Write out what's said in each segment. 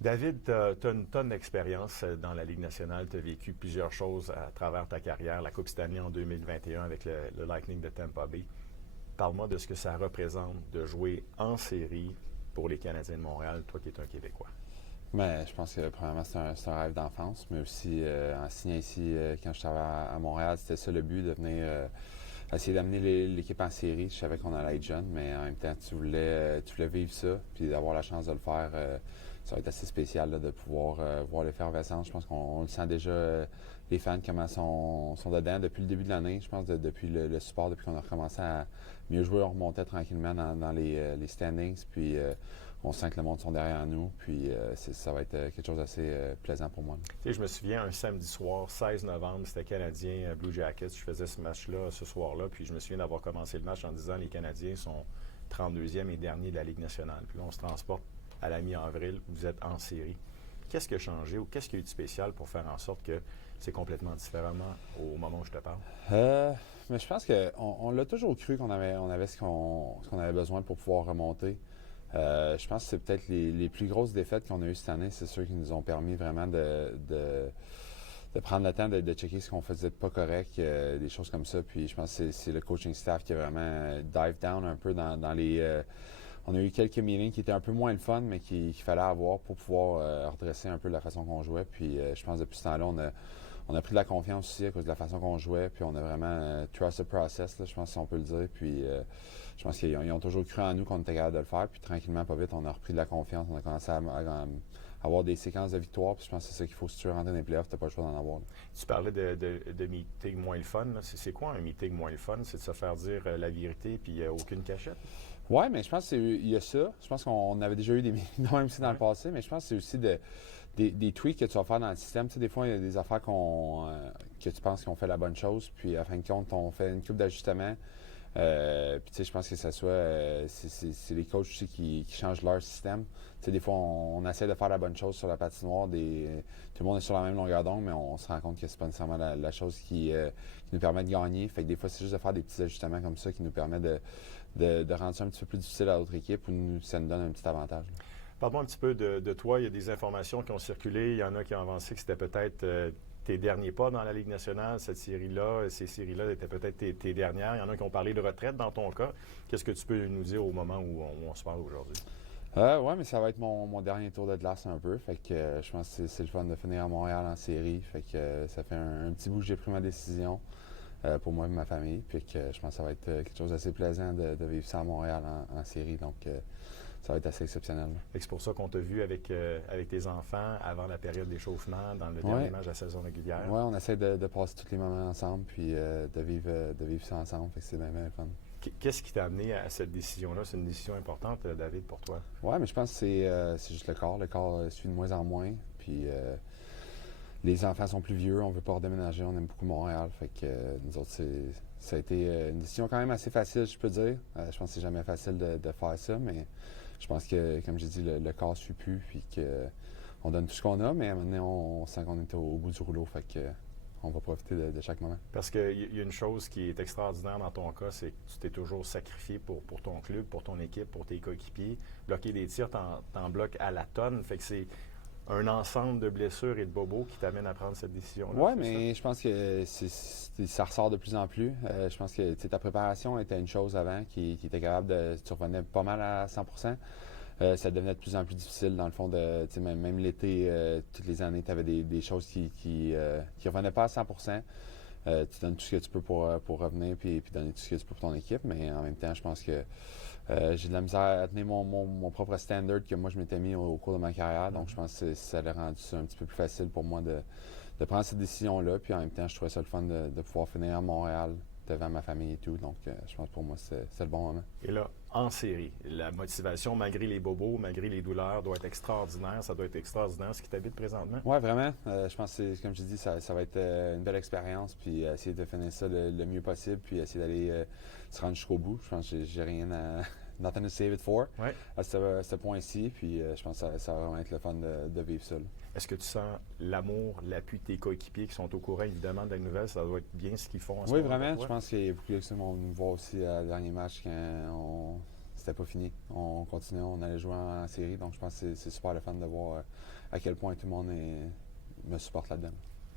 David, tu as une tonne d'expérience dans la Ligue nationale. Tu as vécu plusieurs choses à travers ta carrière. La Coupe Stanley en 2021 avec le Lightning de Tampa Bay. Parle-moi de ce que ça représente de jouer en série pour les Canadiens de Montréal, toi qui es un Québécois. Mais je pense que premièrement, c'est un rêve d'enfance, mais aussi en signant ici, quand je travaillais à Montréal, c'était ça le but, de venir essayer d'amener l'équipe en série. Je savais qu'on allait être jeune, mais en même temps, tu voulais vivre ça, puis d'avoir la chance de le faire, ça va être assez spécial là, de pouvoir voir l'effervescence. Je pense qu'on le sent déjà, les fans, comment sont dedans depuis le début de l'année. Je pense depuis le support, depuis qu'on a recommencé à mieux jouer, on remontait tranquillement dans les standings, puis on sent que le monde sont derrière nous, puis ça va être quelque chose d'assez plaisant pour moi. Tu sais, je me souviens, un samedi soir, 16 novembre, c'était Canadien Blue Jackets. Je faisais ce match-là ce soir-là, puis je me souviens d'avoir commencé le match en disant les Canadiens sont 32e et dernier de la Ligue nationale. Puis là, on se transporte à la mi-avril, vous êtes en série. Qu'est-ce qui a changé ou qu'est-ce qu'il y a eu de spécial pour faire en sorte que c'est complètement différemment au moment où je te parle? Mais je pense qu'on l'a toujours cru qu'on avait ce qu'on avait besoin pour pouvoir remonter. Je pense que c'est peut-être les plus grosses défaites qu'on a eues cette année. C'est ceux qui nous ont permis vraiment de prendre le temps de checker ce qu'on faisait de pas correct, des choses comme ça. Puis je pense que c'est le coaching staff qui a vraiment dive down un peu dans les... on a eu quelques meetings qui étaient un peu moins le fun, mais qu'il fallait avoir pour pouvoir redresser un peu la façon qu'on jouait. Puis je pense que depuis ce temps-là, on a pris de la confiance aussi à cause de la façon qu'on jouait, puis on a vraiment trust the process, là, je pense si on peut le dire. Puis je pense qu'ils ont toujours cru en nous qu'on était capable de le faire. Puis tranquillement, pas vite, on a repris de la confiance, on a commencé à avoir des séquences de victoires. Puis je pense que c'est ça qu'il faut si tu veux rentrer dans les playoffs, t'as pas le choix d'en avoir. Là. Tu parlais de meeting moins le fun. C'est quoi un meeting moins le fun? C'est de se faire dire la vérité puis aucune cachette? Ouais, mais je pense qu'il y a ça. Je pense qu'on avait déjà eu des meetings même aussi dans le passé, mais je pense que c'est aussi des tweaks que tu vas faire dans le système. Tu sais, des fois, il y a des affaires que tu penses qu'on fait la bonne chose, puis à fin de compte, on fait une coupe d'ajustements. Puis tu sais, je pense que ça soit c'est les coachs aussi qui changent leur système. Tu sais, des fois, on essaie de faire la bonne chose sur la patinoire. Tout le monde est sur la même longueur d'onde, mais on se rend compte que c'est pas nécessairement la chose qui nous permet de gagner. Fait que des fois, c'est juste de faire des petits ajustements comme ça qui nous permet de rendre ça un petit peu plus difficile à l'autre équipe ou ça nous donne un petit avantage. Là. Parle-moi un petit peu de toi. Il y a des informations qui ont circulé. Il y en a qui ont avancé que c'était peut-être tes derniers pas dans la Ligue nationale, cette série-là. Ces séries-là étaient peut-être tes dernières. Il y en a qui ont parlé de retraite dans ton cas. Qu'est-ce que tu peux nous dire au moment où on se parle aujourd'hui? Ouais, mais ça va être mon dernier tour de glace un peu. Fait que je pense que c'est le fun de finir à Montréal en série. Fait que ça fait un petit bout que j'ai pris ma décision pour moi et ma famille. Puis que je pense que ça va être quelque chose d'assez plaisant de vivre ça à Montréal en série. Donc ça va être assez exceptionnel. C'est pour ça qu'on t'a vu avec tes enfants avant la période d'échauffement, dans le dernier match de la saison régulière. Oui, on essaie de passer tous les moments ensemble puis de vivre ça ensemble. Fait que c'est bien fun. Qu'est-ce qui t'a amené à cette décision-là? C'est une décision importante, David, pour toi? Oui, mais je pense que c'est juste le corps. Le corps suit de moins en moins. Puis les enfants sont plus vieux, on veut pas redéménager, on aime beaucoup Montréal. Fait que nous autres, ça a été une décision quand même assez facile, je peux dire. Je pense que c'est jamais facile de faire ça, mais je pense que, comme j'ai dit, le corps suit plus, puis qu'on donne tout ce qu'on a, mais maintenant, on sent qu'on est au bout du rouleau. Fait que on va profiter de chaque moment. Parce qu'il y a une chose qui est extraordinaire dans ton cas, c'est que tu t'es toujours sacrifié pour ton club, pour ton équipe, pour tes coéquipiers. Bloquer des tirs, t'en bloques à la tonne. Fait que c'est un ensemble de blessures et de bobos qui t'amènent à prendre cette décision-là. Oui, mais je pense que ça ressort de plus en plus. Je pense que ta préparation était une chose avant qui était capable de... Tu revenais pas mal à 100%. Ça devenait de plus en plus difficile, dans le fond, même l'été, toutes les années, tu avais des choses qui revenaient pas à 100%. Tu donnes tout ce que tu peux pour revenir puis donner tout ce que tu peux pour ton équipe, mais en même temps, je pense que j'ai de la misère à tenir mon propre standard que moi je m'étais mis au cours de ma carrière, donc je pense que ça a rendu ça un petit peu plus facile pour moi de prendre cette décision-là, puis en même temps, je trouvais ça le fun de pouvoir finir à Montréal devant ma famille et tout, donc je pense que pour moi, c'est le bon moment. Et là, en série, la motivation, malgré les bobos, malgré les douleurs, doit être extraordinaire. Ça doit être extraordinaire ce qui t'habite présentement. Oui, vraiment. Je pense que, comme je dis, ça va être une belle expérience, puis essayer de finir ça le mieux possible, puis essayer d'aller se rendre jusqu'au bout. Je pense que j'ai rien à... Nothing to save it for Ouais. à ce point-ci, puis je pense que ça va vraiment être le fun de vivre ça. Là. Est-ce que tu sens l'amour, l'appui de tes coéquipiers qui sont au courant, évidemment, de la nouvelle? Ça doit être bien ce qu'ils font en ce Oui, moment. vraiment. Je pense qu'il y a beaucoup de gens qui vont nous voir aussi à le dernier match quand c'était pas fini. On continuait, on allait jouer en série. Donc, je pense que c'est super le fun de voir à quel point tout le monde me supporte là-dedans.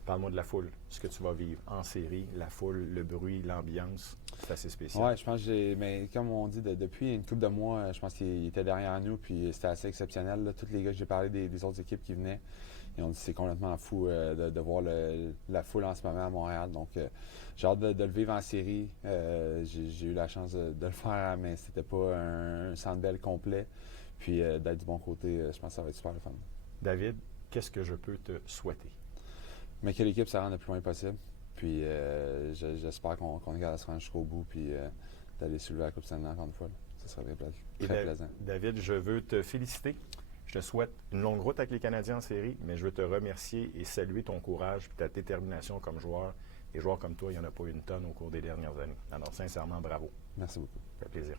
Parle-moi de la foule, ce que tu vas vivre en série, la foule, le bruit, l'ambiance, c'est assez spécial. Oui, je pense que mais comme on dit, depuis une couple de mois, je pense qu'il était derrière nous, puis c'était assez exceptionnel. Là. Tous les gars que j'ai parlé des autres équipes qui venaient, ils ont dit que c'est complètement fou de voir la foule en ce moment à Montréal. Donc, j'ai hâte de le vivre en série. J'ai eu la chance de le faire, mais c'était pas un Centre Bell complet. Puis d'être du bon côté, je pense que ça va être super le fun. David, qu'est-ce que je peux te souhaiter? Mais que l'équipe se rende le plus loin possible. Puis j'espère qu'on est capable de se rendre jusqu'au bout, puis d'aller soulever la Coupe Stanley encore une fois. Ça serait très plaisant. David, je veux te féliciter. Je te souhaite une longue route avec les Canadiens en série, mais je veux te remercier et saluer ton courage et ta détermination comme joueur. Des joueurs comme toi, il n'y en a pas eu une tonne au cours des dernières années. Alors, sincèrement, bravo. Merci beaucoup. Ça fait plaisir.